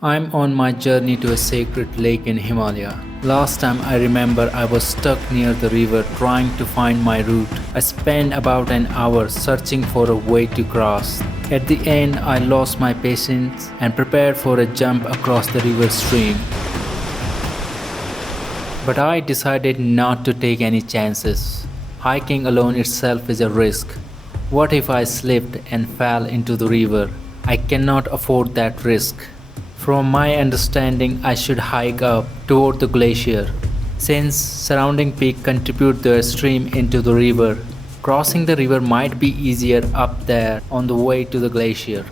I'm on my journey to a sacred lake in Himalaya. Last time I remember I was stuck near the river trying to find my route. I spent about an hour searching for a way to cross. At the end, I lost my patience and prepared for a jump across the river stream. But I decided not to take any chances. Hiking alone itself is a risk. What if I slipped and fell into the river? I cannot afford that risk. From my understanding, I should hike up toward the glacier. Since surrounding peaks contribute their stream into the river, crossing the river might be easier up there on the way to the glacier.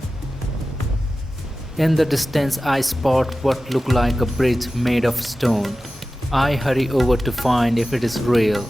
In the distance, I spot what looked like a bridge made of stone. I hurry over to find if it is real.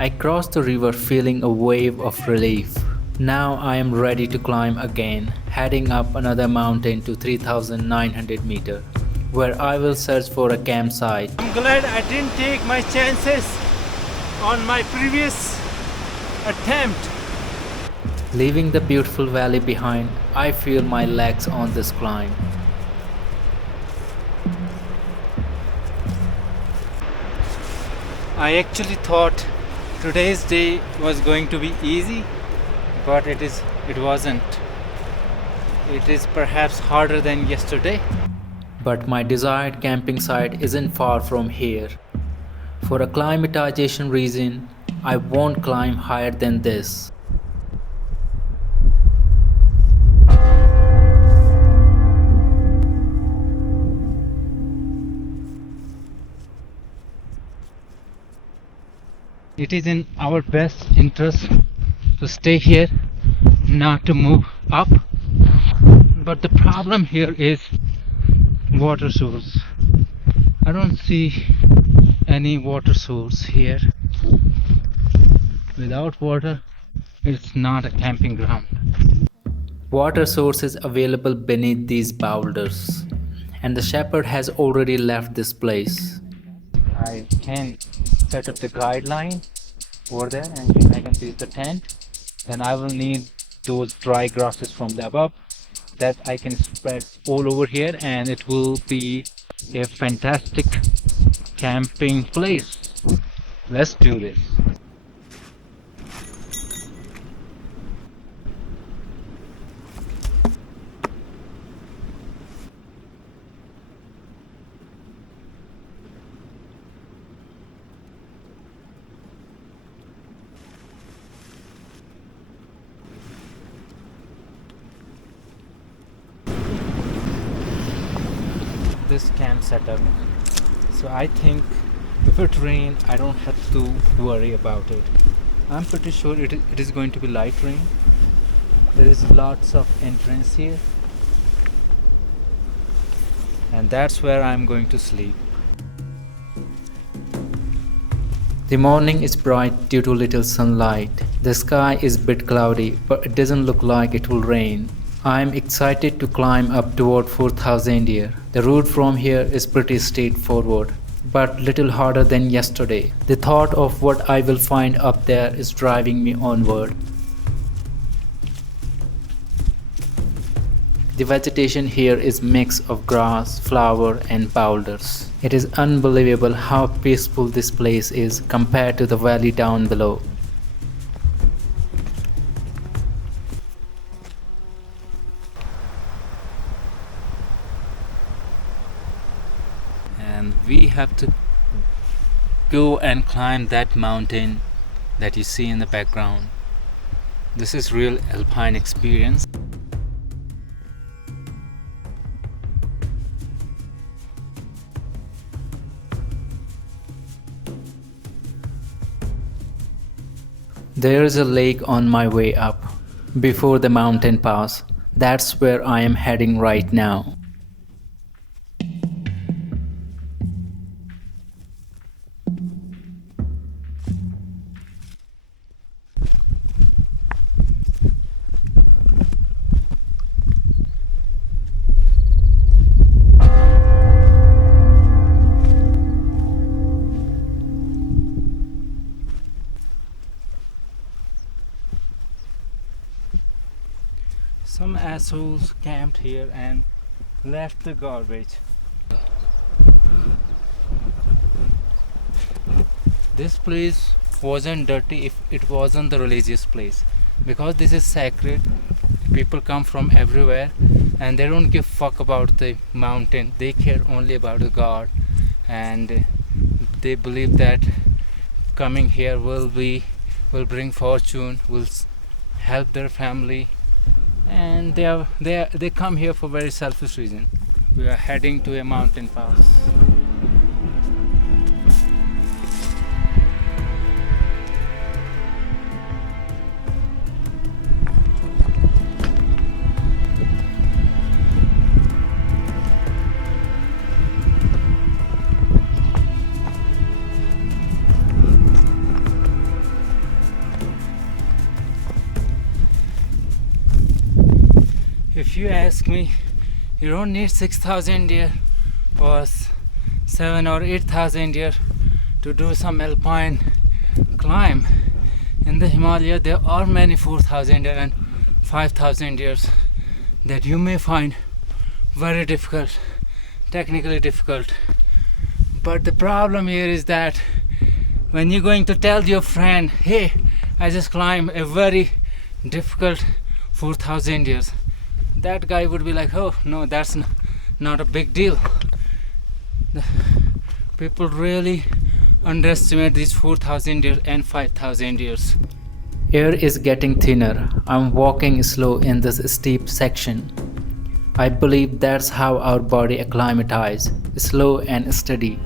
I crossed the river feeling a wave of relief. Now I am ready to climb again, heading up another mountain to 3900 meters, where I will search for a campsite. I'm glad I didn't take my chances on my previous attempt. Leaving the beautiful valley behind, I feel my legs on this climb. I actually thought today's day was going to be easy, but it wasn't. It is perhaps harder than yesterday. But my desired camping site isn't far from here. For acclimatization reason, I won't climb higher than this. It is in our best interest to stay here, not to move up. But the problem here is water source. I don't see any water source here. Without water, it's not a camping ground. Water sources available beneath these boulders, and the shepherd has already left this place. I can set up the guideline over there and I can see the tent. Then I will need those dry grasses from the above that I can spread all over here, and it will be a fantastic camping place. Let's do this. This camp setup, so I think if it rains I don't have to worry about it. I'm pretty sure it is going to be light rain. There is lots of entrance here, and that's where I'm going to sleep. The morning is bright due to little sunlight. The sky is a bit cloudy, but it doesn't look like it will rain. I am excited to climb up toward 4000 here. The route from here is pretty straightforward, but little harder than yesterday. The thought of what I will find up there is driving me onward. The vegetation here is mix of grass, flower and boulders. It is unbelievable how peaceful this place is compared to the valley down below. And we have to go and climb that mountain that you see in the background. This is real alpine experience. There is a lake on my way up, before the mountain pass. That's where I am heading right now. Some assholes camped here and left the garbage. This place wasn't dirty if it wasn't the religious place. Because this is sacred, people come from everywhere and they don't give fuck about the mountain. They care only about the God, and they believe that coming here will bring fortune, will help their family, and they come here for very selfish reason. We are heading to a mountain pass. If you ask me, you don't need 6,000 deer or 7 or 8,000 deer to do some alpine climb. In the Himalaya, there are many 4,000 deer and 5,000 deers that you may find very difficult, technically difficult. But the problem here is that when you're going to tell your friend, hey, I just climbed a very difficult 4,000 deers, that guy would be like, oh no, that's not a big deal. People really underestimate these 4,000 years and 5,000 years. Air is getting thinner. I'm walking slow in this steep section. I believe that's how our body acclimatizes, slow and steady.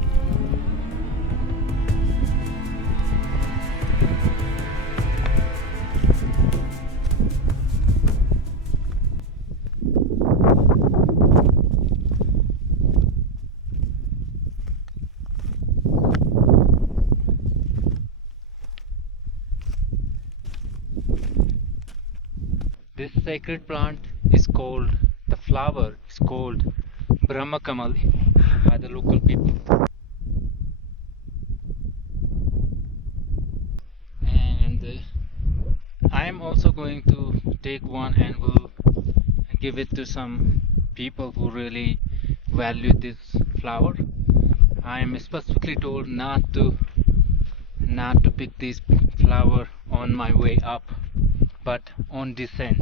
This sacred plant is called, the flower is called Brahmakamali by the local people. And I am also going to take one and will give it to some people who really value this flower. I am specifically told not to pick this flower on my way up, but on descent.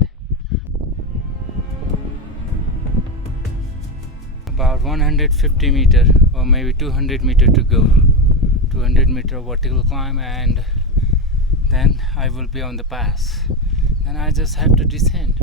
About 150 meter or maybe 200 meter to go. 200 meter vertical climb, and then I will be on the pass. Then I just have to descend.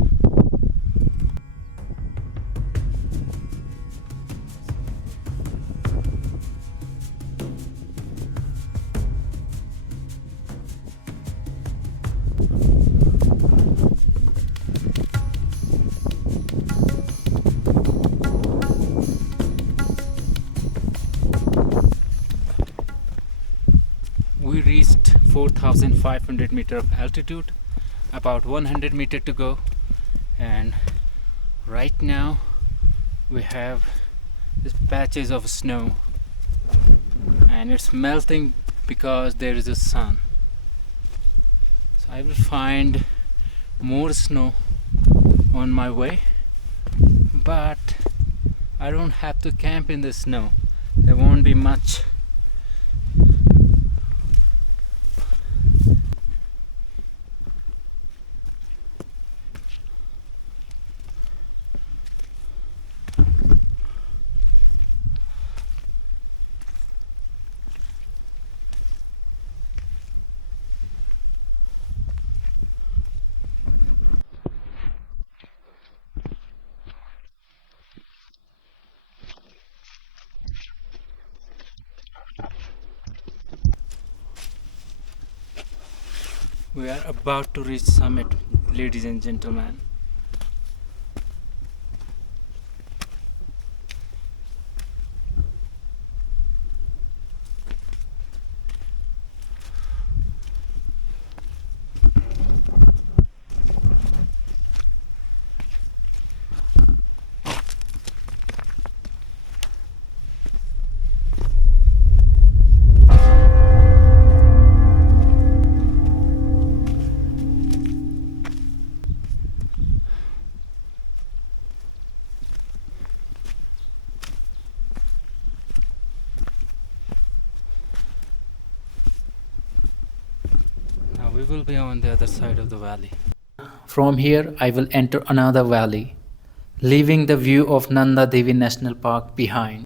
We reached 4,500 meter of altitude, about 100 meter to go, and right now we have these patches of snow and it's melting because there is a sun. So I will find more snow on my way, but I don't have to camp in the snow. There won't be much. We are about to reach summit, ladies and gentlemen. Now we will be on the other side of the valley. From here, I will enter another valley, leaving the view of Nanda Devi National Park behind.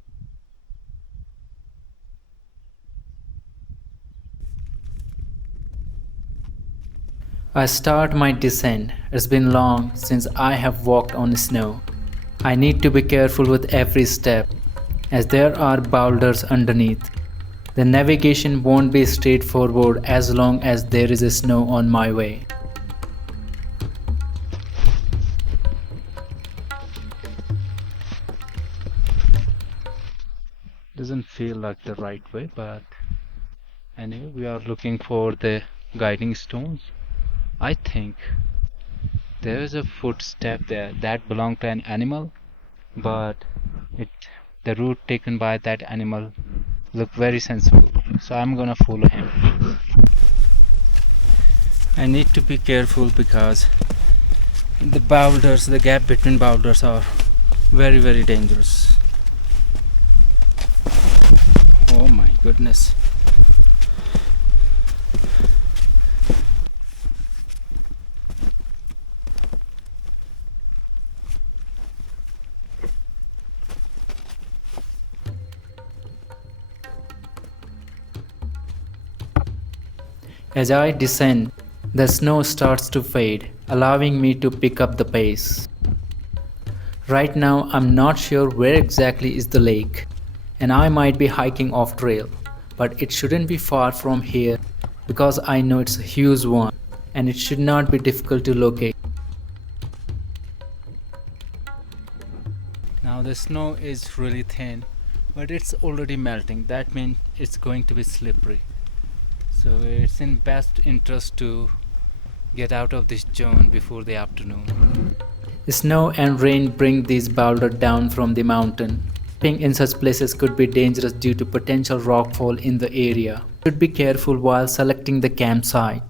I start my descent. It's been long since I have walked on snow. I need to be careful with every step, as there are boulders underneath. The navigation won't be straightforward as long as there is snow on my way. Doesn't feel like the right way, but anyway, we are looking for the guiding stones. I think there is a footstep there that belonged to an animal, but it the route taken by that animal looked very sensible. So I'm gonna follow him. I need to be careful because the gap between boulders are very dangerous. Oh my goodness. As I descend, the snow starts to fade, allowing me to pick up the pace. Right now, I'm not sure where exactly is the lake, and I might be hiking off trail, but it shouldn't be far from here because I know it's a huge one and it should not be difficult to locate. Now the snow is really thin, but it's already melting. That means it's going to be slippery. So it's in best interest to get out of this zone before the afternoon. Snow and rain bring these boulders down from the mountain. Camping in such places could be dangerous due to potential rockfall in the area. Should be careful while selecting the campsite.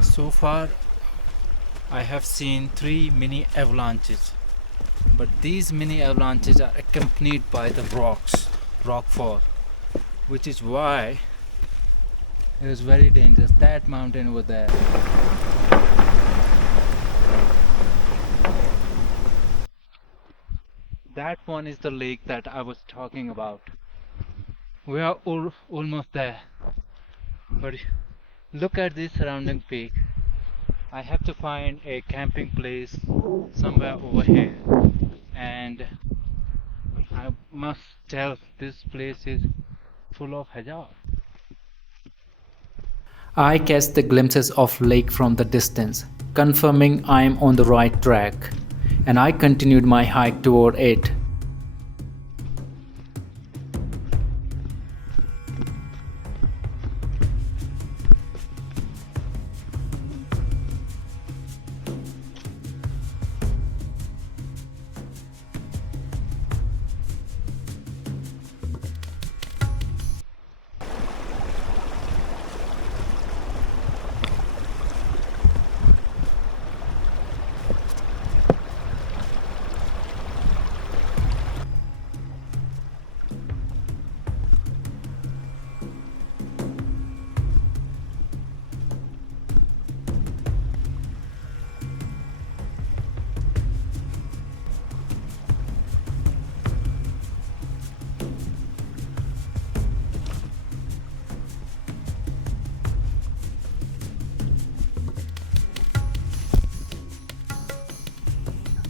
So far, I have seen 3 mini avalanches, but these mini avalanches are accompanied by the rockfall, which is why it is very dangerous. That mountain over there. That one is the lake that I was talking about. We are almost there, but look at this surrounding peak. I have to find a camping place somewhere over here, and I must tell this place is full of hazard. I catch the glimpses of lake from the distance, confirming I am on the right track, and I continued my hike toward it.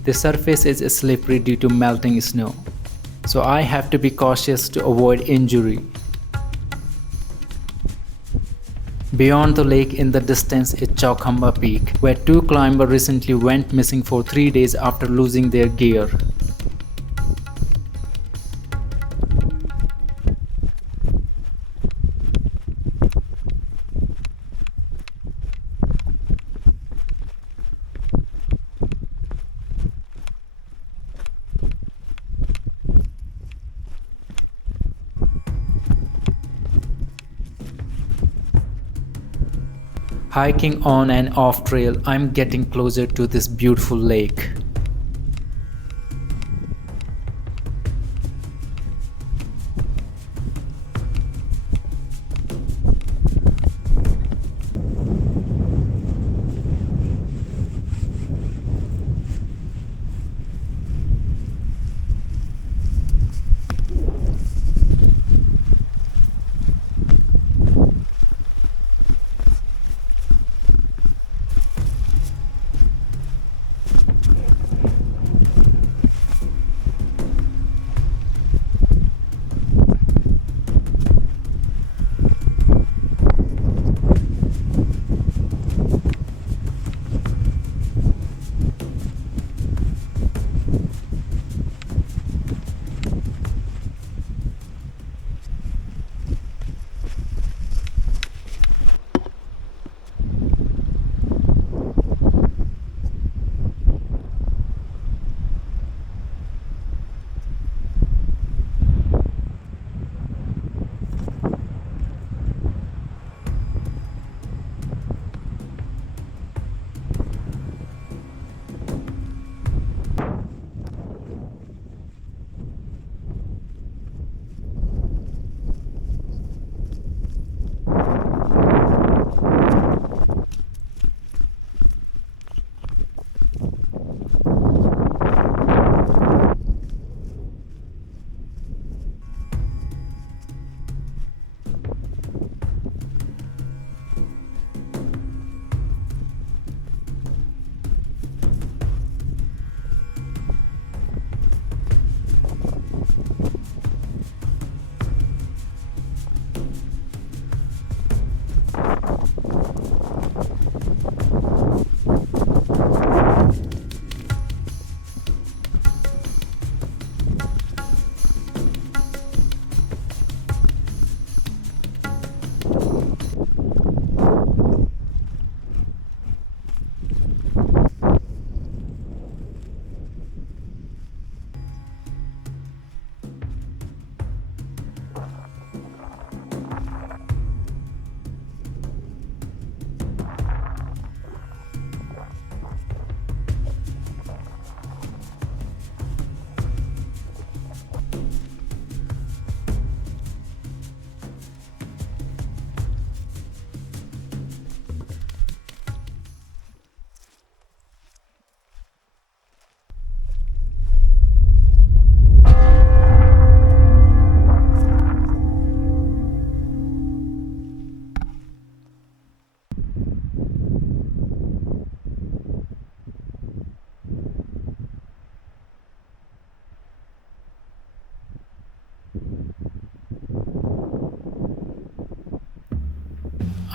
The surface is slippery due to melting snow, so I have to be cautious to avoid injury. Beyond the lake in the distance is Chowkhamba Peak, where two climbers recently went missing for 3 days after losing their gear. Hiking on and off trail, I'm getting closer to this beautiful lake.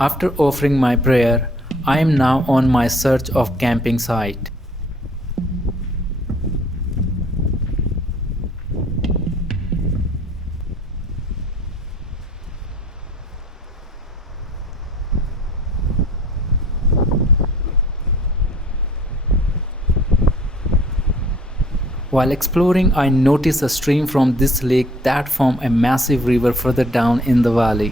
After offering my prayer, I am now on my search of camping site. While exploring, I noticed a stream from this lake that formed a massive river further down in the valley.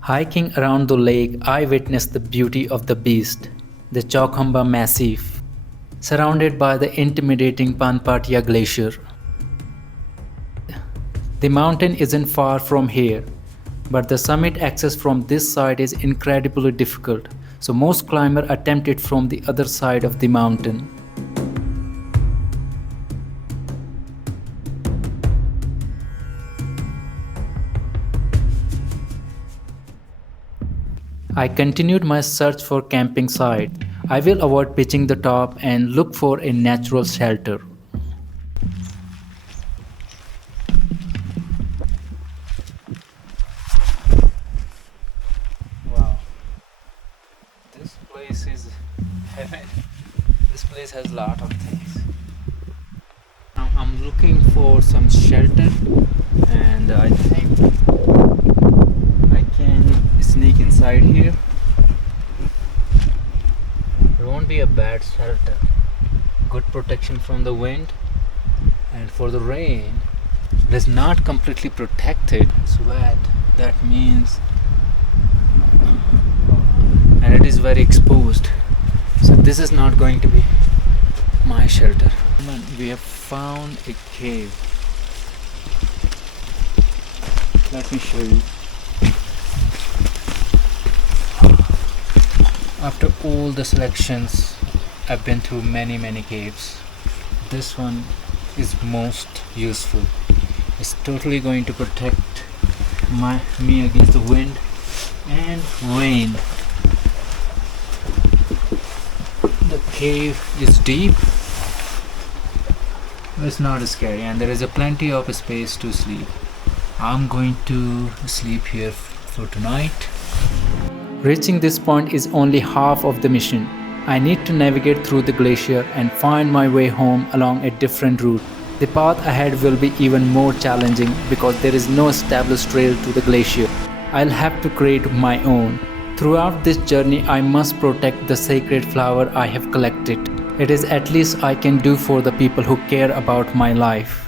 Hiking around the lake, I witnessed the beauty of the beast, the Chowkhamba Massif, surrounded by the intimidating Panpatia Glacier. The mountain isn't far from here, but the summit access from this side is incredibly difficult, so most climbers attempt it from the other side of the mountain. I continued my search for camping site. I will avoid pitching the top and look for a natural shelter. Wow, this place is heaven. This place has a lot of things. Now I'm looking for some shelter, and I think I can sneak inside here. It won't be a bad shelter. Good protection from the wind, and for the rain, it is not completely protected. It's wet. That means, and it is very exposed. So this is not going to be my shelter. We have found a cave. Let me show you. After all the selections, I've been through many caves. This one is most useful. It's totally going to protect me against the wind and rain. The cave is deep. It's not scary, and there is a plenty of space to sleep. I'm going to sleep here for tonight. Reaching this point is only half of the mission. I need to navigate through the glacier and find my way home along a different route. The path ahead will be even more challenging because there is no established trail to the glacier. I'll have to create my own. Throughout this journey, I must protect the sacred flower I have collected. It is at least I can do for the people who care about my life.